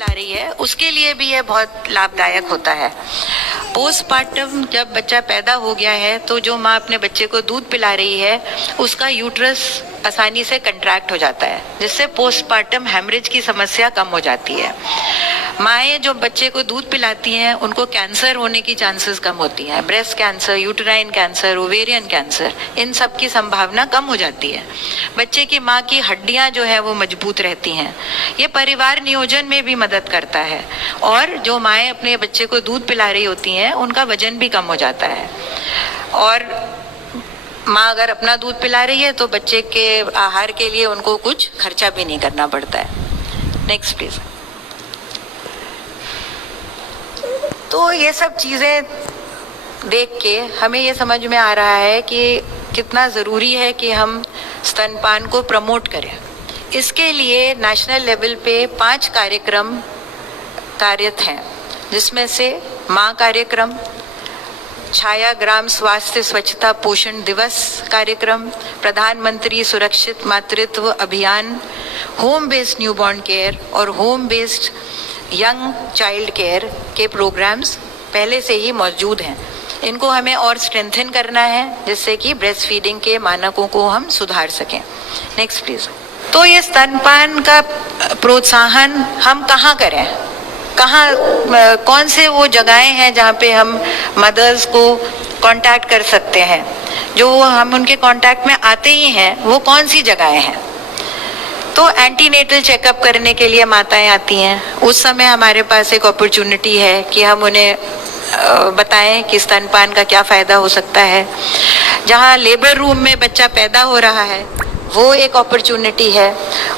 पिला रही है उसके लिए भी ये बहुत लाभदायक होता है। पोस्टपार्टम जब बच्चा पैदा हो गया है तो जो माँ अपने बच्चे को दूध पिला रही है उसका यूट्रस आसानी से कंट्रैक्ट हो जाता है, जिससे पोस्टपार्टम हेमरेज की समस्या कम हो जाती है। माएँ जो बच्चे को दूध पिलाती हैं उनको कैंसर होने की चांसेस कम होती हैं। Breast cancer, uterine cancer, ovarian cancer, इन सब की संभावना कम हो जाती है। बच्चे की माँ की हड्डियाँ जो है वो मजबूत रहती हैं। ये परिवार नियोजन में भी मदद करता है और जो माएँ अपने बच्चे को दूध पिला रही होती हैं उनका वजन भी कम हो जाता है। और माँ अगर अपना दूध पिला रही है तो बच्चे के आहार के लिए उनको कुछ खर्चा भी नहीं करना पड़ता है। Next please. तो ये सब चीज़ें देख के हमें ये समझ में आ रहा है कि कितना ज़रूरी है कि हम स्तनपान को प्रमोट करें। इसके लिए नेशनल लेवल पे 5 कार्यक्रम कार्यरत हैं, जिसमें से माँ कार्यक्रम, छाया ग्राम स्वास्थ्य स्वच्छता पोषण दिवस कार्यक्रम, प्रधानमंत्री सुरक्षित मातृत्व अभियान, होम बेस्ड न्यूबॉर्न केयर और home based young child care के प्रोग्राम्स पहले से ही मौजूद हैं। इनको हमें और स्ट्रेंथन करना है जिससे कि ब्रेस्ट फीडिंग के मानकों को हम सुधार सकें। Next please. तो ये स्तनपान का प्रोत्साहन हम कहाँ करें, कौन से वो जगहें हैं जहाँ पे हम मदर्स को कांटेक्ट कर सकते हैं, जो हम उनके कांटेक्ट में आते ही हैं वो कौन सी जगहें हैं। तो एंटीनेटल चेकअप करने के लिए माताएं आती हैं, उस समय हमारे पास एक अपॉर्चुनिटी है कि हम उन्हें बताएं कि स्तनपान का क्या फ़ायदा हो सकता है। जहाँ लेबर रूम में बच्चा पैदा हो रहा है वो एक अपॉर्चुनिटी है।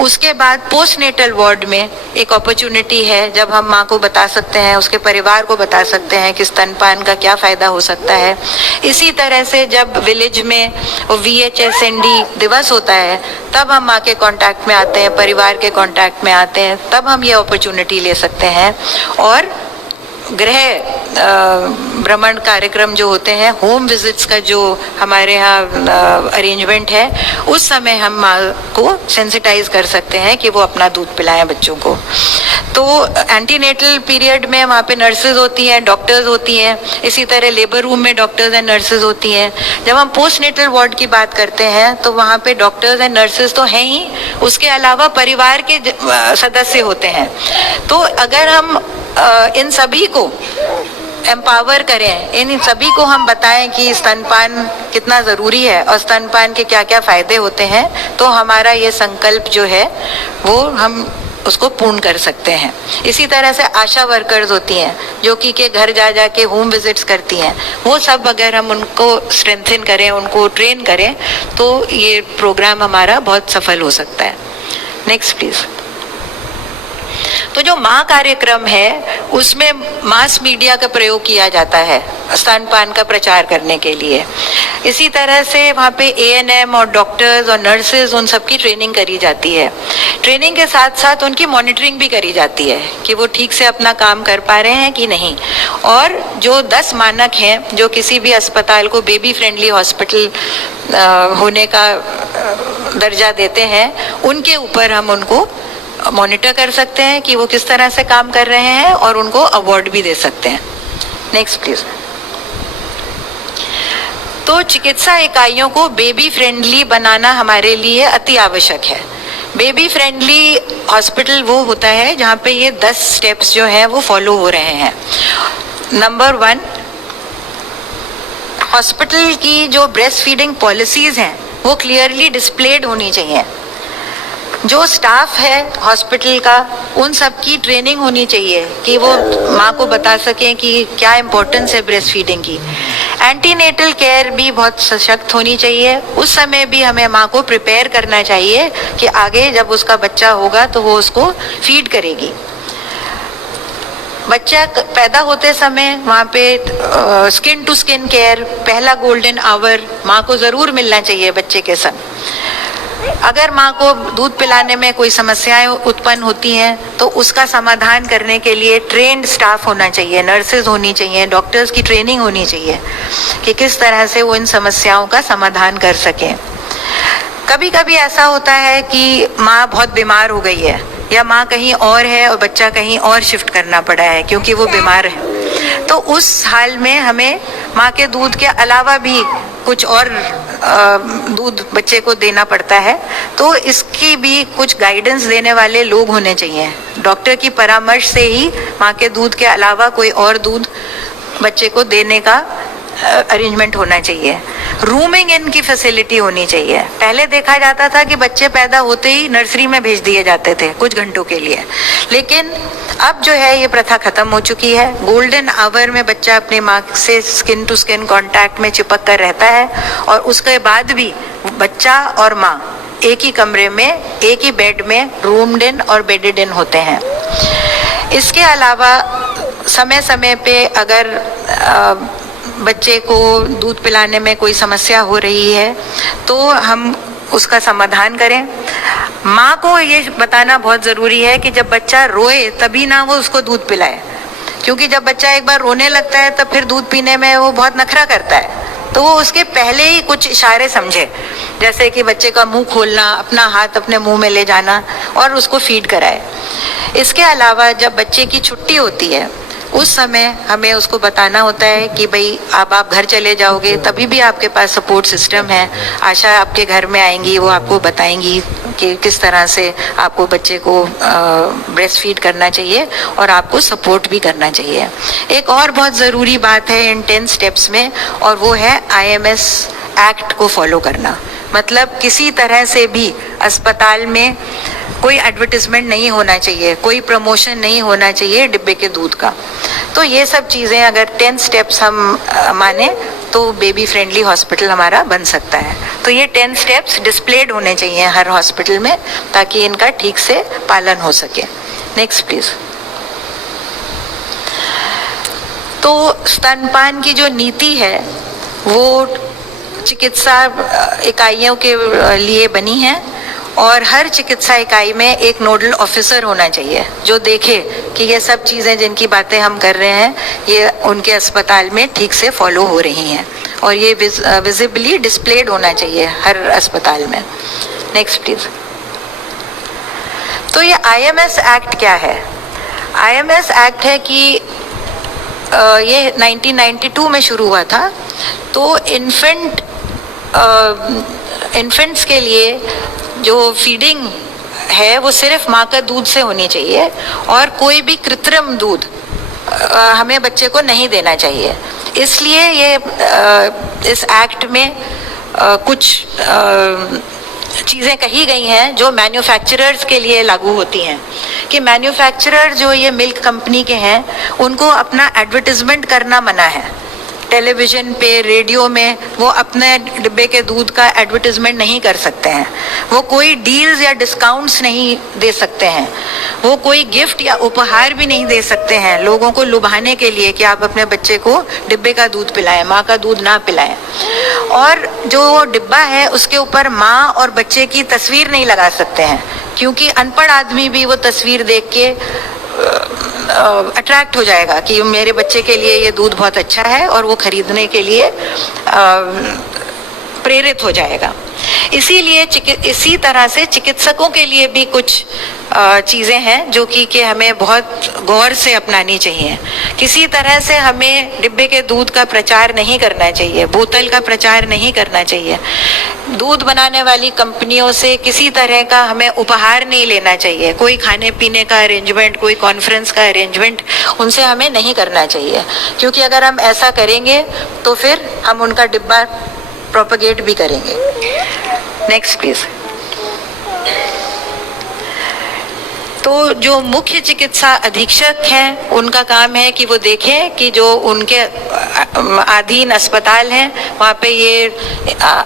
उसके बाद पोस्टनेटल वार्ड में एक अपॉर्चुनिटी है जब हम माँ को बता सकते हैं, उसके परिवार को बता सकते हैं कि स्तनपान का क्या फ़ायदा हो सकता है। इसी तरह से जब विलेज में VHSND दिवस होता है तब हम माँ के कांटेक्ट में आते हैं, परिवार के कांटेक्ट में आते हैं, तब हम ये अपॉर्चुनिटी ले सकते हैं। और गृह भ्रमण कार्यक्रम जो होते हैं, होम विजिट्स का जो हमारे यहाँ अरेंजमेंट है, उस समय हम माँ को सेंसिटाइज कर सकते हैं कि वो अपना दूध पिलाएं बच्चों को। तो एंटीनेटल पीरियड में वहाँ पे नर्सेज होती हैं, डॉक्टर्स होती हैं, इसी तरह लेबर रूम में डॉक्टर्स एंड नर्सेज होती हैं। जब हम पोस्टनेटल वार्ड की बात करते हैं तो वहाँ पे डॉक्टर्स एंड नर्सेज तो हैं ही, उसके अलावा परिवार के सदस्य होते हैं। तो अगर हम इन सभी को एम्पावर करें, इन सभी को हम बताएं कि स्तनपान कितना ज़रूरी है और स्तनपान के क्या क्या फ़ायदे होते हैं, तो हमारा ये संकल्प जो है वो हम उसको पूर्ण कर सकते हैं। इसी तरह से आशा वर्कर्स होती हैं जो कि के घर जा जा के होम विजिट्स करती हैं, वो सब अगर हम उनको स्ट्रेंथन करें, उनको ट्रेन करें, तो ये प्रोग्राम हमारा बहुत सफल हो सकता है। Next please. तो जो माँ कार्यक्रम है उसमें मास मीडिया का प्रयोग किया जाता है स्तनपान का प्रचार करने के लिए। इसी तरह से वहाँ पे ANM और डॉक्टर्स और नर्सेज उन सब की ट्रेनिंग करी जाती है। ट्रेनिंग के साथ साथ उनकी मॉनिटरिंग भी करी जाती है कि वो ठीक से अपना काम कर पा रहे हैं कि नहीं। और जो 10 मानक हैं जो किसी भी अस्पताल को बेबी फ्रेंडली हॉस्पिटल होने का दर्जा देते हैं, उनके ऊपर हम उनको मॉनिटर कर सकते हैं कि वो किस तरह से काम कर रहे हैं और उनको अवार्ड भी दे सकते हैं। Next please. तो चिकित्सा इकाइयों को बेबी फ्रेंडली बनाना हमारे लिए अति आवश्यक है। बेबी फ्रेंडली हॉस्पिटल वो होता है जहाँ पे ये 10 स्टेप्स जो हैं वो फॉलो हो रहे हैं। नंबर 1, हॉस्पिटल की जो ब्रेस्ट फीडिंग पॉलिसीज हैं वो क्लियरली डिस्प्लेड होनी चाहिए। जो स्टाफ है हॉस्पिटल का उन सब की ट्रेनिंग होनी चाहिए कि वो माँ को बता सकें कि क्या इम्पोर्टेंस है ब्रेस्ट फीडिंग की। एंटीनेटल केयर भी बहुत सशक्त होनी चाहिए। उस समय भी हमें माँ को प्रिपेयर करना चाहिए कि आगे जब उसका बच्चा होगा तो वो उसको फीड करेगी। बच्चा पैदा होते समय वहाँ पे स्किन टू स्किन केयर, पहला गोल्डन आवर माँ को ज़रूर मिलना चाहिए बच्चे के संग। अगर माँ को दूध पिलाने में कोई समस्याएं उत्पन्न होती हैं तो उसका समाधान करने के लिए ट्रेन्ड स्टाफ होना चाहिए, नर्सेज होनी चाहिए, डॉक्टर्स की ट्रेनिंग होनी चाहिए कि किस तरह से वो इन समस्याओं का समाधान कर सकें। कभी कभी ऐसा होता है कि माँ बहुत बीमार हो गई है या माँ कहीं और है और बच्चा कहीं और शिफ्ट करना पड़ा है क्योंकि वो बीमार है, तो उस हाल में हमें माँ के दूध के अलावा भी कुछ और दूध बच्चे को देना पड़ता है। तो इसकी भी कुछ गाइडेंस देने वाले लोग होने चाहिए। डॉक्टर की परामर्श से ही माँ के दूध के अलावा कोई और दूध बच्चे को देने का अरेंजमेंट होना चाहिए। रूमिंग इन की फैसिलिटी होनी चाहिए। पहले देखा जाता था कि बच्चे पैदा होते ही नर्सरी में भेज दिए जाते थे कुछ घंटों के लिए, लेकिन अब जो है ये प्रथा खत्म हो चुकी है। गोल्डन आवर में बच्चा अपनी माँ से स्किन टू स्किन कांटेक्ट में चिपक कर रहता है और उसके बाद भी बच्चा और माँ एक ही कमरे में, एक ही बेड में रूम्ड इन और बेडेड इन होते हैं। इसके अलावा समय समय पे अगर बच्चे को दूध पिलाने में कोई समस्या हो रही है तो हम उसका समाधान करें। माँ को ये बताना बहुत ज़रूरी है कि जब बच्चा रोए तभी ना वो उसको दूध पिलाए, क्योंकि जब बच्चा एक बार रोने लगता है तब फिर दूध पीने में वो बहुत नखरा करता है, तो वो उसके पहले ही कुछ इशारे समझे, जैसे कि बच्चे का मुंह खोलना, अपना हाथ अपने मुंह में ले जाना और उसको फीड कराए। इसके अलावा जब बच्चे की छुट्टी होती है उस समय हमें उसको बताना होता है कि भाई आप घर चले जाओगे तभी भी आपके पास सपोर्ट सिस्टम है। आशा आपके घर में आएंगी, वो आपको बताएंगी कि किस तरह से आपको बच्चे को ब्रेस्ट फीड करना चाहिए और आपको सपोर्ट भी करना चाहिए। एक और बहुत ज़रूरी बात है इन 10 स्टेप्स में, और वो है IMS एक्ट को फॉलो करना। मतलब किसी तरह से भी अस्पताल में कोई एडवर्टिजमेंट नहीं होना चाहिए, कोई प्रमोशन नहीं होना चाहिए डिब्बे के दूध का। तो ये सब चीज़ें अगर 10 स्टेप्स हम माने तो बेबी फ्रेंडली हॉस्पिटल हमारा बन सकता है। तो ये 10 स्टेप्स डिस्प्लेड होने चाहिए हर हॉस्पिटल में ताकि इनका ठीक से पालन हो सके। Next please. तो स्तनपान की जो नीति है वो चिकित्सा इकाइयों के लिए बनी है और हर चिकित्सा इकाई में एक नोडल ऑफिसर होना चाहिए जो देखे कि ये सब चीज़ें जिनकी बातें हम कर रहे हैं ये उनके अस्पताल में ठीक से फॉलो हो रही हैं और ये विजिबली डिस्प्लेड होना चाहिए हर अस्पताल में। Next please. तो ये IMS एक्ट क्या है? IMS एक्ट है कि ये 1992 में शुरू हुआ था। तो इन्फेंट्स के लिए जो फीडिंग है वो सिर्फ माँ का दूध से होनी चाहिए और कोई भी कृत्रिम दूध हमें बच्चे को नहीं देना चाहिए। इसलिए ये इस एक्ट में कुछ चीज़ें कही गई हैं जो मैन्युफैक्चरर्स के लिए लागू होती हैं कि मैन्युफैक्चरर जो ये मिल्क कंपनी के हैं उनको अपना एडवर्टिजमेंट करना मना है। टेलीविज़न पे, रेडियो में वो अपने डिब्बे के दूध का एडवर्टिजमेंट नहीं कर सकते हैं, वो कोई डील्स या डिस्काउंट्स नहीं दे सकते हैं, वो कोई गिफ्ट या उपहार भी नहीं दे सकते हैं लोगों को लुभाने के लिए कि आप अपने बच्चे को डिब्बे का दूध पिलाएं, माँ का दूध ना पिलाएं। और जो डिब्बा है उसके ऊपर माँ और बच्चे की तस्वीर नहीं लगा सकते हैं क्योंकि अनपढ़ आदमी भी वो तस्वीर देख के अट्रैक्ट हो जाएगा कि मेरे बच्चे के लिए ये दूध बहुत अच्छा है और वो खरीदने के लिए प्रेरित हो जाएगा। इसीलिए इसी तरह से चिकित्सकों के लिए भी कुछ चीज़ें हैं जो कि हमें बहुत गौर से अपनानी चाहिए। किसी तरह से हमें डिब्बे के दूध का प्रचार नहीं करना चाहिए, बोतल का प्रचार नहीं करना चाहिए। दूध बनाने वाली कंपनियों से किसी तरह का हमें उपहार नहीं लेना चाहिए, कोई खाने पीने का अरेंजमेंट, कोई कॉन्फ्रेंस का अरेंजमेंट उनसे हमें नहीं करना चाहिए, क्योंकि अगर हम ऐसा करेंगे तो फिर हम उनका डिब्बा प्रोपगेट भी करेंगे। Next please. तो जो मुख्य चिकित्सा अधीक्षक हैं उनका काम है कि वो देखें कि जो उनके अधीन अस्पताल हैं वहाँ पे ये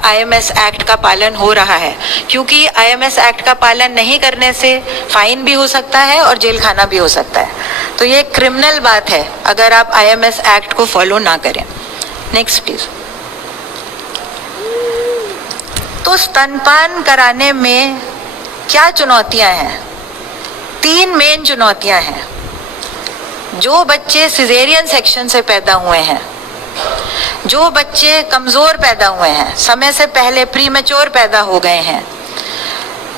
IMS एक्ट का पालन हो रहा है, क्योंकि IMS एक्ट का पालन नहीं करने से फाइन भी हो सकता है और जेल खाना भी हो सकता है। तो ये क्रिमिनल बात है अगर आप IMS एक्ट को फॉलो ना करें। Next please. तो स्तनपान कराने में क्या चुनौतियां हैं? 3 मेन चुनौतियां हैं। जो बच्चे सिजेरियन सेक्शन से पैदा हुए हैं, जो बच्चे कमजोर पैदा हुए हैं, समय से पहले प्रीमेच्योर पैदा हो गए हैं,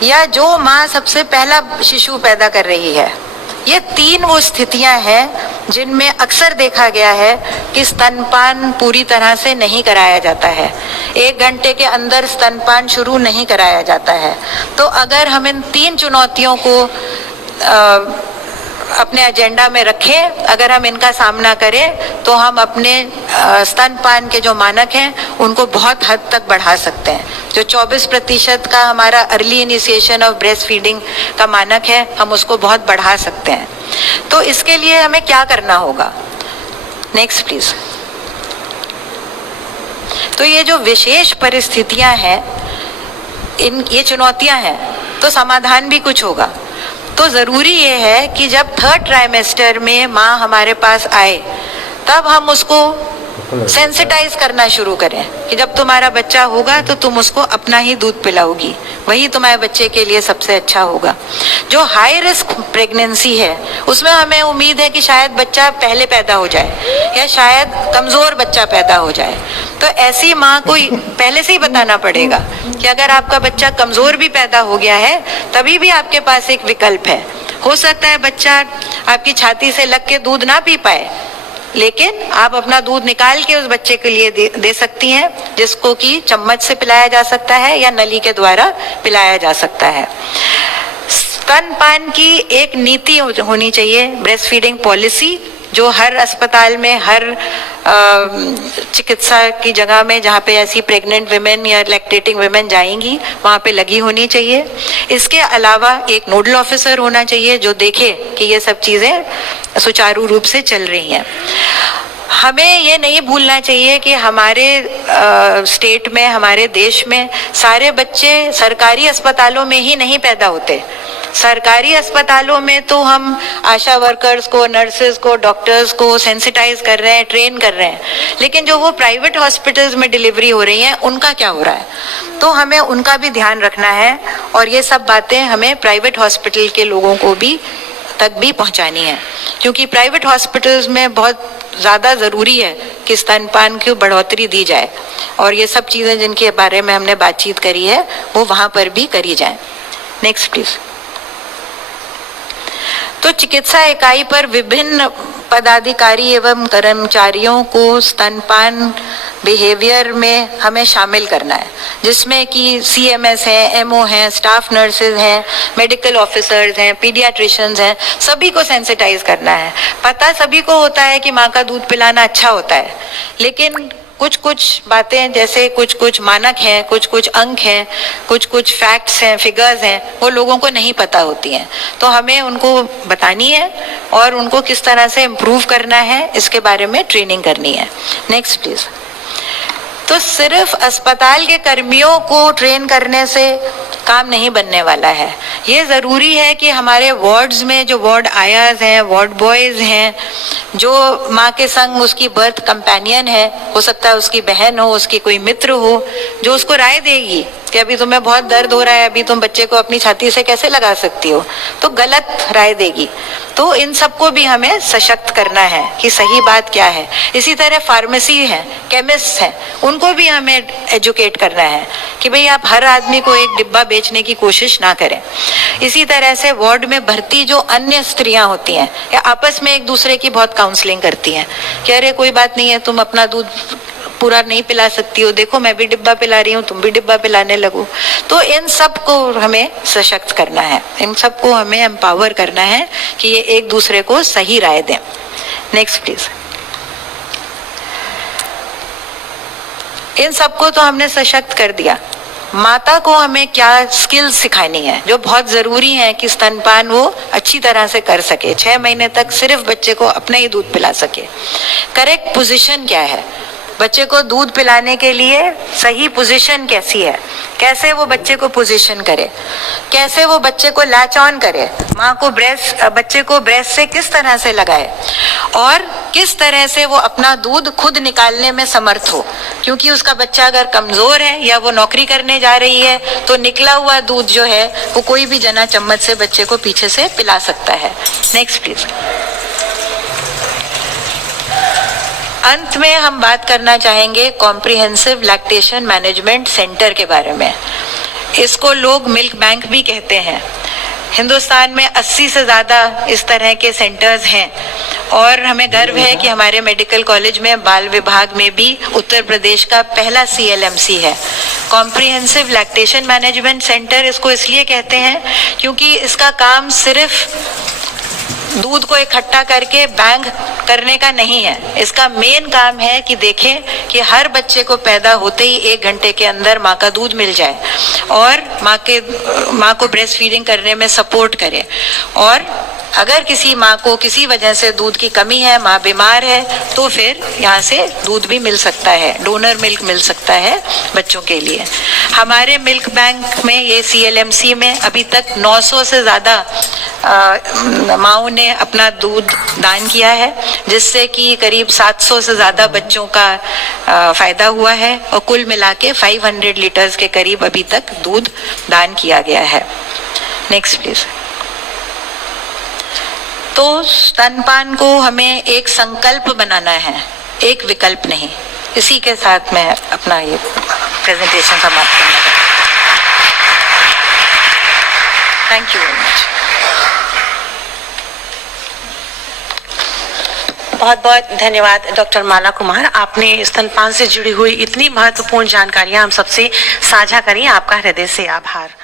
या जो माँ सबसे पहला शिशु पैदा कर रही है, ये 3 वो स्थितियां हैं जिनमें अक्सर देखा गया है कि स्तनपान पूरी तरह से नहीं कराया जाता है, 1 घंटे के अंदर स्तनपान शुरू नहीं कराया जाता है। तो अगर हम इन 3 चुनौतियों को अपने एजेंडा में रखें, अगर हम इनका सामना करें तो हम अपने स्तनपान के जो मानक हैं उनको बहुत हद तक बढ़ा सकते हैं। जो 24% का हमारा early initiation of breast feeding का मानक है, हम उसको बहुत बढ़ा सकते हैं। तो इसके लिए हमें क्या करना होगा? Next please. तो ये जो विशेष परिस्थितियां हैं, ये चुनौतियां हैं, तो समाधान भी कुछ होगा। तो जरूरी ये है कि जब 3rd ट्राइमेस्टर में माँ हमारे पास आए, तब हम उसको सेंसिटाइज करना शुरू करें कि जब तुम्हारा बच्चा होगा तो तुम उसको अपना ही दूध पिलाओगी, वही तुम्हारे बच्चे के लिए सबसे अच्छा होगा। जो हाई रिस्क प्रेगनेंसी है उसमें हमें उम्मीद है कि शायद बच्चा पहले पैदा हो जाए या शायद कमजोर बच्चा पैदा हो जाए, तो ऐसी माँ को पहले से ही बताना पड़ेगा कि अगर आपका बच्चा कमजोर भी पैदा हो गया है तभी भी आपके पास एक विकल्प है। हो सकता है बच्चा आपकी छाती से लग के दूध ना पी पाए, लेकिन आप अपना दूध निकाल के उस बच्चे के लिए दे सकती हैं, जिसको कि चम्मच से पिलाया जा सकता है या नली के द्वारा पिलाया जा सकता है। स्तनपान की एक नीति होनी चाहिए, ब्रेस्ट फीडिंग पॉलिसी, जो हर अस्पताल में, हर चिकित्सा की जगह में जहाँ पे ऐसी प्रेग्नेंट विमेन या लैक्टेटिंग विमेन जाएंगी वहाँ पे लगी होनी चाहिए। इसके अलावा एक नोडल ऑफिसर होना चाहिए जो देखे कि ये सब चीज़ें सुचारू रूप से चल रही हैं। हमें ये नहीं भूलना चाहिए कि हमारे स्टेट में, हमारे देश में सारे बच्चे सरकारी अस्पतालों में ही नहीं पैदा होते। सरकारी अस्पतालों में तो हम आशा वर्कर्स को, नर्सेज को, डॉक्टर्स को सेंसिटाइज कर रहे हैं, ट्रेन कर रहे हैं, लेकिन जो वो प्राइवेट हॉस्पिटल्स में डिलीवरी हो रही हैं उनका क्या हो रहा है? तो हमें उनका भी ध्यान रखना है और ये सब बातें हमें प्राइवेट हॉस्पिटल के लोगों को भी तक भी पहुंचानी है, क्योंकि प्राइवेट हॉस्पिटल्स में बहुत ज़्यादा ज़रूरी है कि स्तनपान की बढ़ोतरी दी जाए और ये सब चीज़ें जिनके बारे में हमने बातचीत करी है वो वहाँ पर भी करी जाए। Next please. तो चिकित्सा इकाई पर विभिन्न पदाधिकारी एवं कर्मचारियों को स्तनपान बिहेवियर में हमें शामिल करना है, जिसमें कि CMS हैं, MO हैं, स्टाफ नर्सेज हैं, मेडिकल ऑफिसर्स हैं, पीडियाट्रिशियंस हैं, सभी को सेंसिटाइज करना है। पता सभी को होता है कि माँ का दूध पिलाना अच्छा होता है, लेकिन कुछ कुछ बातें, जैसे कुछ कुछ मानक हैं, कुछ कुछ अंक हैं, कुछ कुछ फैक्ट्स हैं, फिगर्स हैं, वो लोगों को नहीं पता होती हैं। तो हमें उनको बतानी है और उनको किस तरह से इम्प्रूव करना है इसके बारे में ट्रेनिंग करनी है। Next please. तो सिर्फ अस्पताल के कर्मियों को ट्रेन करने से काम नहीं बनने वाला है। ये ज़रूरी है कि हमारे वार्ड्स में जो वार्ड आयाज हैं, वार्ड बॉयज़ हैं, जो माँ के संग उसकी बर्थ कंपेनियन है, हो सकता है उसकी बहन हो, उसकी कोई मित्र हो, जो उसको राय देगी कि अभी तुम्हें बहुत दर्द हो रहा है, अभी तुम बच्चे को अपनी छाती से कैसे लगा सकती हो, तो गलत राय देगी। तो इन सबको भी हमें सशक्त करना है कि सही बात क्या है। इसी तरह फार्मेसी है, केमिस्ट हैं, उनको भी हमें एजुकेट करना है कि भाई आप हर आदमी को एक डिब्बा बेचने की कोशिश ना करें। इसी तरह से वार्ड में भर्ती जो अन्य स्त्रियां होती हैं या आपस में एक दूसरे की बहुत काउंसलिंग करती हैं कि अरे कोई बात नहीं है, तुम अपना दूध पूरा नहीं पिला सकती हो, देखो मैं भी डिब्बा पिला रही हूँ, तुम भी डिब्बा पिलाने लगो। तो इन सब को हमें सशक्त करना है, इन सब को हमें एम्पावर करना है कि ये एक दूसरे को सही राय दें। Next please. इन सबको तो हमने सशक्त कर दिया। माता को हमें क्या स्किल्स सिखानी है जो बहुत जरूरी है कि स्तनपान वो अच्छी तरह से कर सके, 6 महीने तक सिर्फ बच्चे को अपना ही दूध पिला सके। करेक्ट पोजीशन क्या है, बच्चे को दूध पिलाने के लिए सही पोजीशन कैसी है, कैसे वो बच्चे को पोजीशन करे, कैसे वो बच्चे को लैच ऑन करे, माँ को बच्चे को ब्रेस्ट से किस तरह से लगाए और किस तरह से वो अपना दूध खुद निकालने में समर्थ हो, क्योंकि उसका बच्चा अगर कमजोर है या वो नौकरी करने जा रही है तो निकला हुआ दूध जो है वो कोई भी जना चम्मच से बच्चे को पीछे से पिला सकता है। Next please. अंत में हम बात करना चाहेंगे कॉम्प्रिहेंसिव लैक्टेशन मैनेजमेंट सेंटर के बारे में। इसको लोग मिल्क बैंक भी कहते हैं। हिंदुस्तान में 80 से ज़्यादा इस तरह के सेंटर्स हैं और हमें गर्व है कि हमारे मेडिकल कॉलेज में बाल विभाग में भी उत्तर प्रदेश का पहला CLMC है। कॉम्प्रिहेंसिव लैक्टेशन मैनेजमेंट सेंटर इसको इसलिए कहते हैं क्योंकि इसका काम सिर्फ दूध को इकट्ठा करके बैंक करने का नहीं है। इसका मेन काम है कि देखें कि हर बच्चे को पैदा होते ही 1 घंटे के अंदर माँ का दूध मिल जाए और माँ को ब्रेस्ट फीडिंग करने में सपोर्ट करे। और अगर किसी माँ को किसी वजह से दूध की कमी है, माँ बीमार है, तो फिर यहाँ से दूध भी मिल सकता है, डोनर मिल्क मिल सकता है बच्चों के लिए। हमारे मिल्क बैंक में ये CLMC में अभी तक 900 से ज़्यादा माँओं ने अपना दूध दान किया है, जिससे कि करीब 700 से ज़्यादा बच्चों का फ़ायदा हुआ है और कुल मिला के 500 लीटर्स के करीब अभी तक दूध दान किया गया है। Next please. तो स्तनपान को हमें एक संकल्प बनाना है, एक विकल्प नहीं। इसी के साथ मैं अपना ये प्रेजेंटेशन समाप्त करना चाहती हूँ। Thank you very much. बहुत बहुत धन्यवाद डॉक्टर माला कुमार, आपने स्तनपान से जुड़ी हुई इतनी महत्वपूर्ण जानकारियां हम सबसे साझा करी। आपका हृदय से आभार।